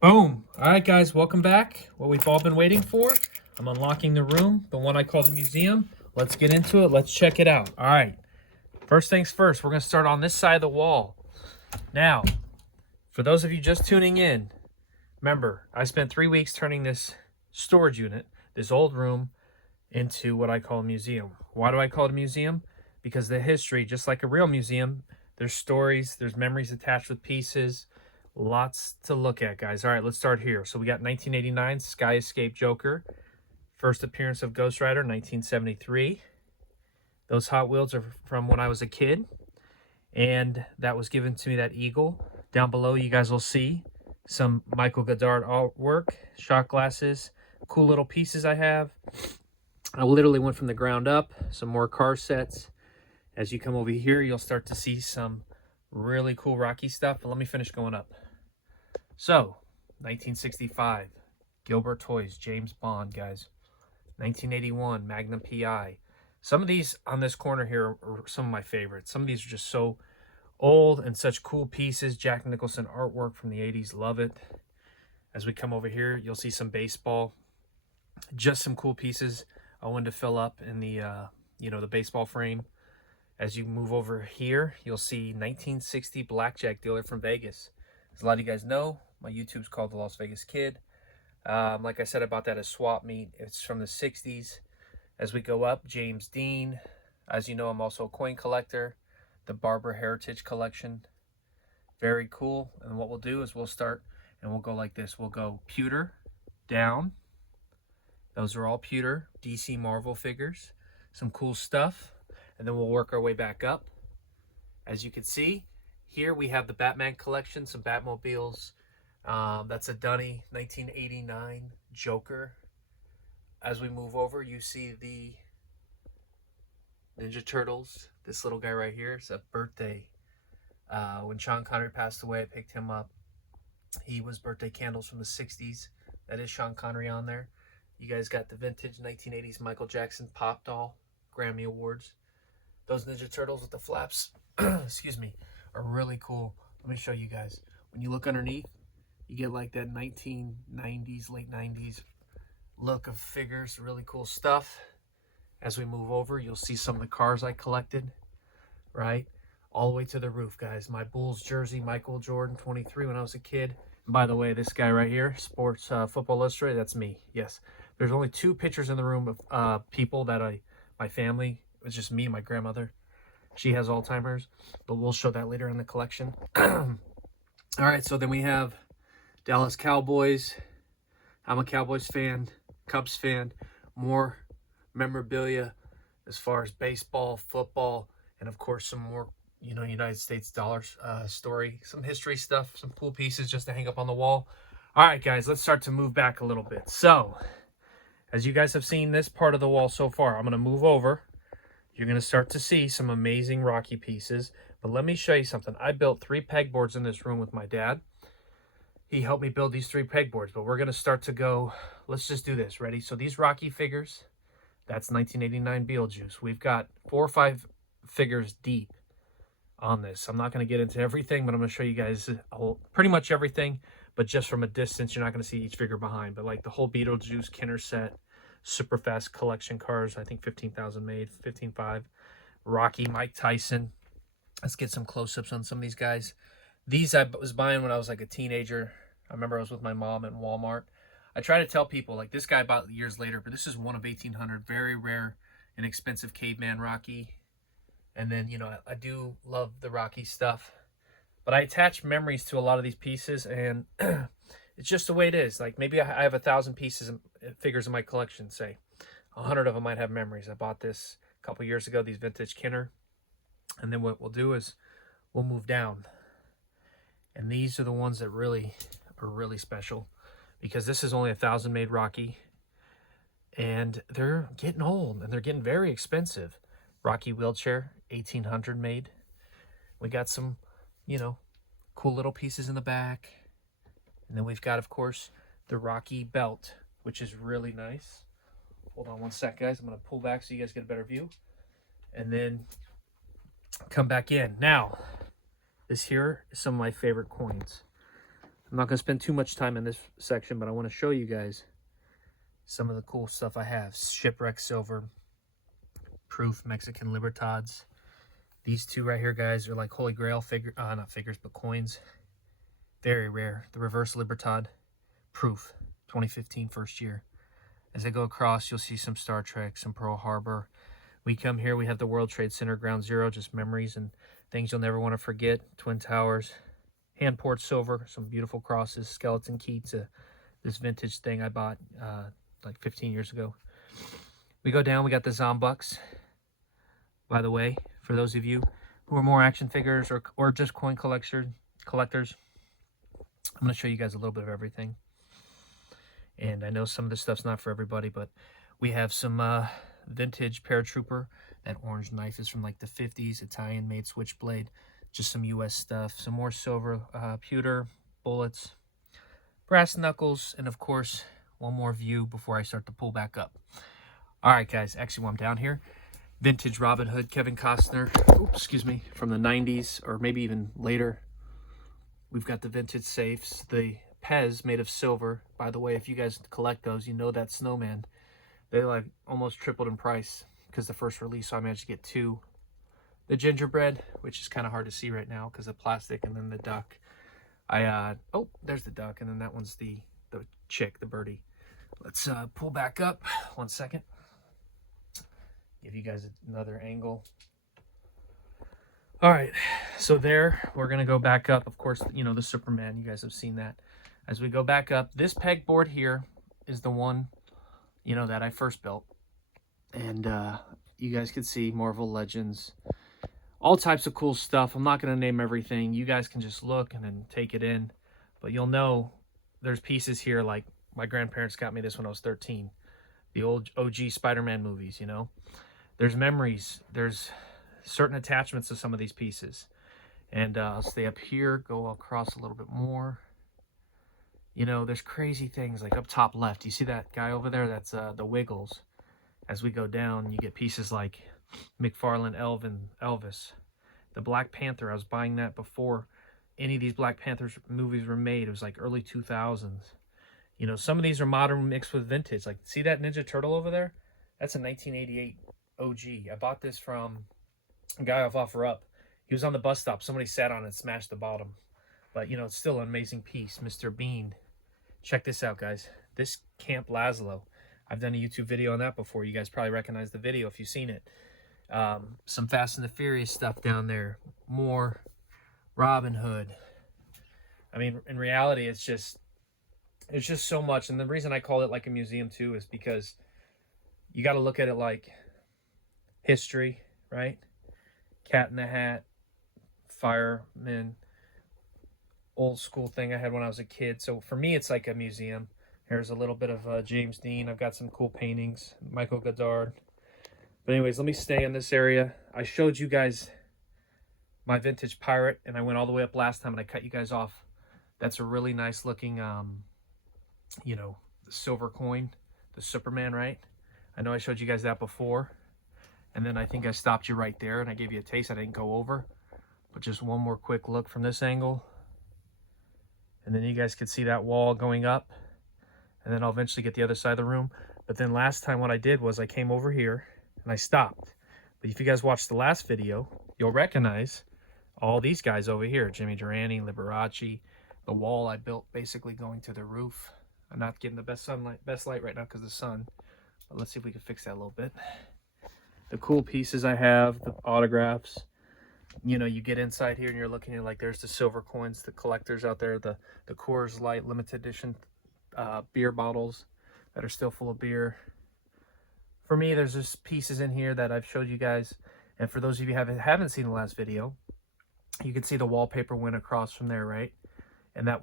Boom. All right, guys, welcome back. What we've all been waiting for. I'm unlocking the room, the one I call the museum. Let's get into it. Let's check it out. All right. First things first, we're going to start on this side of the wall. Now, for those of you just tuning in, remember, I spent 3 weeks turning this storage unit, this old room, into what I call a museum. Why do I call it a museum? Because the history, just like a real museum, there's stories, there's memories attached with pieces. Lots to look at, guys. All right, let's start here. So we got 1989 Sky Escape Joker. First appearance of Ghost Rider, 1973. Those Hot Wheels are from when I was a kid. And that was given to me, that Eagle. Down below, you guys will see some Michael Goddard artwork, shot glasses, cool little pieces I have. I literally went from the ground up. Some more car sets. As you come over here, you'll start to see some really cool Rocky stuff. But let me finish going up. So, 1965, Gilbert Toys, James Bond, guys. 1981, Magnum PI. Some of these on this corner here are some of my favorites. Some of these are just so old and such cool pieces. Jack Nicholson artwork from the 80s, love it. As we come over here, you'll see some baseball. Just some cool pieces I wanted to fill up in the, the baseball frame. As you move over here, you'll see 1960 Blackjack Dealer from Vegas. As a lot of you guys know, my YouTube's called The Las Vegas Kid. Like I said, I bought that as swap meet. It's from the 60s. As we go up, James Dean. As you know, I'm also a coin collector. The Barber Heritage Collection. Very cool. And what we'll do is we'll start and we'll go like this. We'll go pewter, down. Those are all pewter DC Marvel figures. Some cool stuff. And then we'll work our way back up. As you can see, here we have the Batman collection, some Batmobiles. That's a Dunny 1989 Joker. As we move over, you see the Ninja Turtles. This little guy right here. It's a birthday. When Sean Connery passed away, I picked him up. He was birthday candles from the 60s. That is Sean Connery on there. You guys got the vintage 1980s Michael Jackson pop doll Grammy Awards. Those Ninja Turtles with the flaps, excuse me, are really cool. Let me show you guys. When you look underneath, you get like that 1990s, late 90s look of figures, really cool stuff. As we move over, you'll see some of the cars I collected, right? All the way to the roof, guys. My Bulls jersey, Michael Jordan 23 when I was a kid. And by the way, this guy right here, Sports Football Illustrated, that's me, yes. There's only 2 pictures in the room of people that my family, it's just me and my grandmother. She has Alzheimer's, but we'll show that later in the collection. All right, so then we have Dallas Cowboys. I'm a Cowboys fan, Cubs fan. More memorabilia as far as baseball, football, and of course some more, United States dollars story, some history stuff, some cool pieces just to hang up on the wall. All right, guys, let's start to move back a little bit. So, as you guys have seen this part of the wall so far, I'm going to move over. You're going to start to see some amazing Rocky pieces. But let me show you something. I built 3 pegboards in this room with my dad. He helped me build these 3 pegboards. But we're going to start to go, let's just do this. Ready? So these Rocky figures, that's 1989 Beetlejuice. We've got 4 or 5 figures deep on this. I'm not going to get into everything, but I'm going to show you guys pretty much everything. But just from a distance, you're not going to see each figure behind. But like the whole Beetlejuice Kenner set. Super fast collection cars. I think 15,000 made, 15.5. Rocky, Mike Tyson. Let's get some close-ups on some of these guys. These I was buying when I was like a teenager. I remember I was with my mom at Walmart. I try to tell people, like this guy I bought years later, but this is one of 1,800. Very rare and expensive caveman Rocky. And then, I do love the Rocky stuff. But I attach memories to a lot of these pieces, and it's just the way it is. Like maybe I have 1,000 pieces figures in my collection, say 100 of them might have memories. I bought this a couple years ago, these vintage Kenner. And then what we'll do is we'll move down. And these are the ones that really are really special, because this is only 1,000 made Rocky. And they're getting old and they're getting very expensive. Rocky wheelchair, 1,800 made. We got some, cool little pieces in the back. And then we've got, of course, the Rocky belt, which is really nice. Hold on one sec, guys. I'm going to pull back so you guys get a better view. And then come back in. Now, this here is some of my favorite coins. I'm not going to spend too much time in this section, but I want to show you guys some of the cool stuff I have. Shipwreck silver, proof Mexican Libertads. These two right here, guys, are like Holy Grail figure, not figures, but coins. Very rare. The reverse Libertad, proof, 2015 first year. As I go across, you'll see some Star Trek, some Pearl Harbor. We come here, we have the World Trade Center, Ground Zero, just memories and things you'll never want to forget. Twin Towers, hand poured silver, some beautiful crosses, skeleton key to this vintage thing I bought like 15 years ago. We go down, we got the Zombucks. By the way, for those of you who are more action figures or just coin collectors, I'm going to show you guys a little bit of everything. And I know some of this stuff's not for everybody, but we have some vintage paratrooper. That orange knife is from like the 50s, Italian made switchblade. Just some US stuff. Some more silver pewter, bullets, brass knuckles, and of course, one more view before I start to pull back up. All right, guys, actually while I'm down here, vintage Robin Hood, Kevin Costner, from the 90s or maybe even later. We've got the vintage safes, the Pez made of silver. By the way, if you guys collect those, you know that snowman. They like almost tripled in price because the first release, so I managed to get two. The gingerbread, which is kind of hard to see right now because of plastic, and then the duck. Oh, there's the duck, and then that one's the chick, the birdie. Let's pull back up 1 second. Give you guys another angle. All right, so there, we're gonna go back up. Of course, you know, the Superman, you guys have seen that. As we go back up, this pegboard here is the one, you know, that I first built. And you guys can see Marvel Legends, all types of cool stuff. I'm not gonna name everything. You guys can just look and then take it in. But you'll know there's pieces here like my grandparents got me this when I was 13. The old OG Spider-Man movies, you know. There's memories. There's certain attachments to some of these pieces. And I'll stay up here, go across a little bit more. You know, there's crazy things like up top left. You see that guy over there? That's the Wiggles. As we go down, you get pieces like McFarlane Elvis. The Black Panther, I was buying that before any of these Black Panther movies were made. It was like early 2000s. You know, some of these are modern mixed with vintage. Like, see that Ninja Turtle over there? That's a 1988 OG. I bought this from a guy off OfferUp. He was on the bus stop. Somebody sat on it and smashed the bottom. But, you know, it's still an amazing piece. Mr. Bean. Check this out, guys. This Camp Lazlo. I've done a YouTube video on that before. You guys probably recognize the video if you've seen it. Some Fast and the Furious stuff down there. More Robin Hood. I mean, in reality, it's just so much. And the reason I call it like a museum, too, is because you got to look at it like history, right? Cat in the Hat, fireman, old school thing I had when I was a kid. So for me, it's like a museum. Here's a little bit of James Dean. I've got some cool paintings. Michael Goddard. But anyways, let me stay in this area. I showed you guys my vintage pirate, and I went all the way up last time, and I cut you guys off. That's a really nice looking, you know, the silver coin, the Superman, right? I know I showed you guys that before. And then I think I stopped you right there, and I gave you a taste. I didn't go over. But just one more quick look from this angle. And then you guys could see that wall going up. And then I'll eventually get the other side of the room. But then last time what I did was I came over here and I stopped. But if you guys watched the last video, you'll recognize all these guys over here. Jimmy Durante, Liberace, the wall I built basically going to the roof. I'm not getting the best light right now because of the sun. But let's see if we can fix that a little bit. The cool pieces I have, the autographs. You know, you get inside here and you're looking at like there's the silver coins, the collectors out there, the Coors Light limited edition beer bottles that are still full of beer. For me, there's just pieces in here that I've showed you guys. And for those of you who haven't seen the last video, you can see the wallpaper went across from there, right? And that